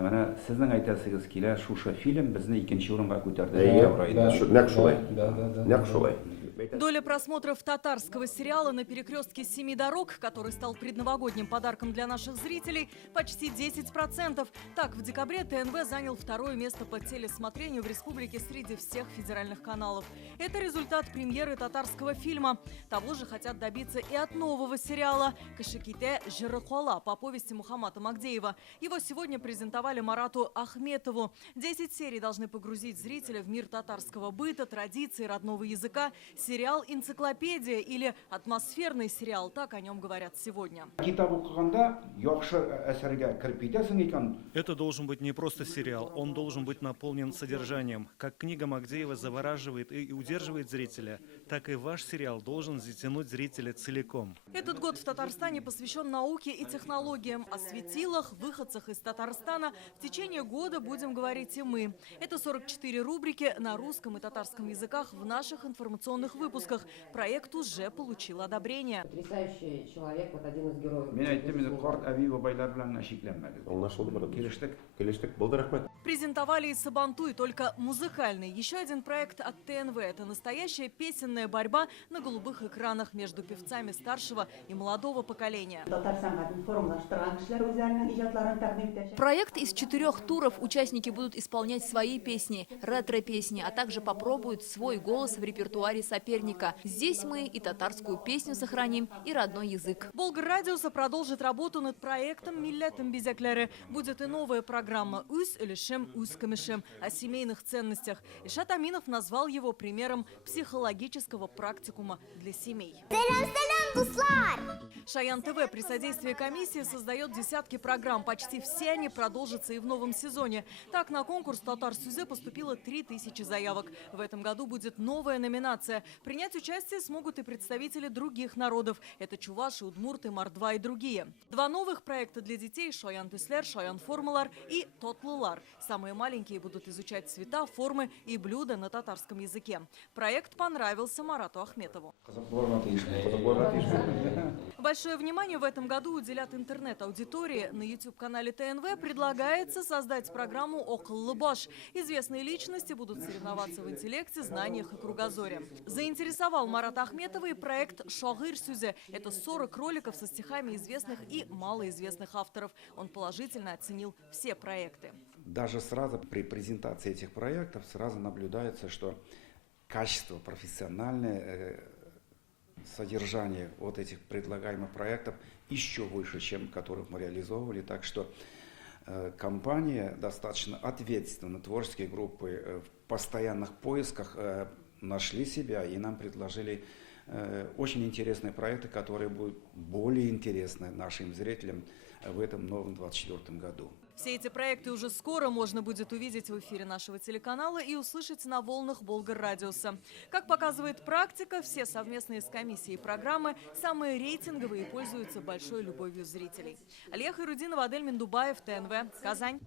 Мына сезнең әйтәсегез килә, шушы фильм безне икенче урынга күтәрде. Нәкъ шулай. Доля просмотров татарского сериала «На перекрестке семи дорог», который стал предновогодним подарком для наших зрителей, почти 10%. Так, в декабре ТНВ занял второе место по телесмотрению в республике среди всех федеральных каналов. Это результат премьеры татарского фильма. Того же хотят добиться и от нового сериала «Кашиките Жирыхуала» по повести Мухаммада Магдеева. Его сегодня презентовали Марату Ахметову. 10 серий должны погрузить зрителя в мир татарского быта, традиций, родного языка. Сериал «Энциклопедия» или атмосферный сериал, так о нем говорят сегодня. Это должен быть не просто сериал, он должен быть наполнен содержанием. Как книга Магдеева завораживает и удерживает зрителя, так и ваш сериал должен затянуть зрителя целиком. Этот год в Татарстане посвящен науке и технологиям. О светилах, выходцах из Татарстана в течение года будем говорить и мы. Это 44 рубрики на русском и татарском языках в наших информационных выпусках. Проект уже получил одобрение. Потрясающий человек, вот один из героев. Презентовали и Сабантуй, только музыкальный. Еще один проект от ТНВ. Это настоящая песенная борьба на голубых экранах между певцами старшего и молодого поколения. Проект из 4 туров. Участники будут исполнять свои песни, ретро-песни, а также попробуют свой голос в репертуаре соперника. Здесь мы и татарскую песню сохраним, и родной язык. Болградиуса продолжит работу над проектом «Милләтем бизәкләре». Будет и новая программа «Үз өлешем, үз камешем» о семейных ценностях. Ишат Аминов назвал его примером психологического практикума для семей. Шаян ТВ при содействии комиссии создает десятки программ. Почти все они продолжатся и в новом сезоне. Так, на конкурс «Татар Сюзе» поступило 3000 заявок. В этом году будет новая номинация. Принять участие смогут и представители других народов. Это чуваши, удмурты, мордва и другие. 2 новых проекта для детей – «Шаян Теслер», «Шаян Формулар» и «Тотлылар». Самые маленькие будут изучать цвета, формы и блюда на татарском языке. Проект понравился Марату Ахметову. Большое внимание в этом году уделят интернет-аудитории. На YouTube-канале ТНВ предлагается создать программу «Около Баш». Известные личности будут соревноваться в интеллекте, знаниях и кругозоре. Заинтересовал Марата Ахметова и проект «Шагыр Сюзе». Это 40 роликов со стихами известных и малоизвестных авторов. Он положительно оценил все проекты. Даже сразу при презентации этих проектов сразу наблюдается, что качество профессиональное, содержание вот этих предлагаемых проектов еще выше, чем которых мы реализовывали. Так что компания достаточно ответственна, творческие группы в постоянных поисках нашли себя и нам предложили очень интересные проекты, которые будут более интересны нашим зрителям в этом новом 2024 году. Все эти проекты уже скоро можно будет увидеть в эфире нашего телеканала и услышать на волнах Болградиуса. Как показывает практика, все совместные с комиссией программы самые рейтинговые и пользуются большой любовью зрителей. Алия Хайрудинова, Адель Миндубаев, ТНВ, Казань.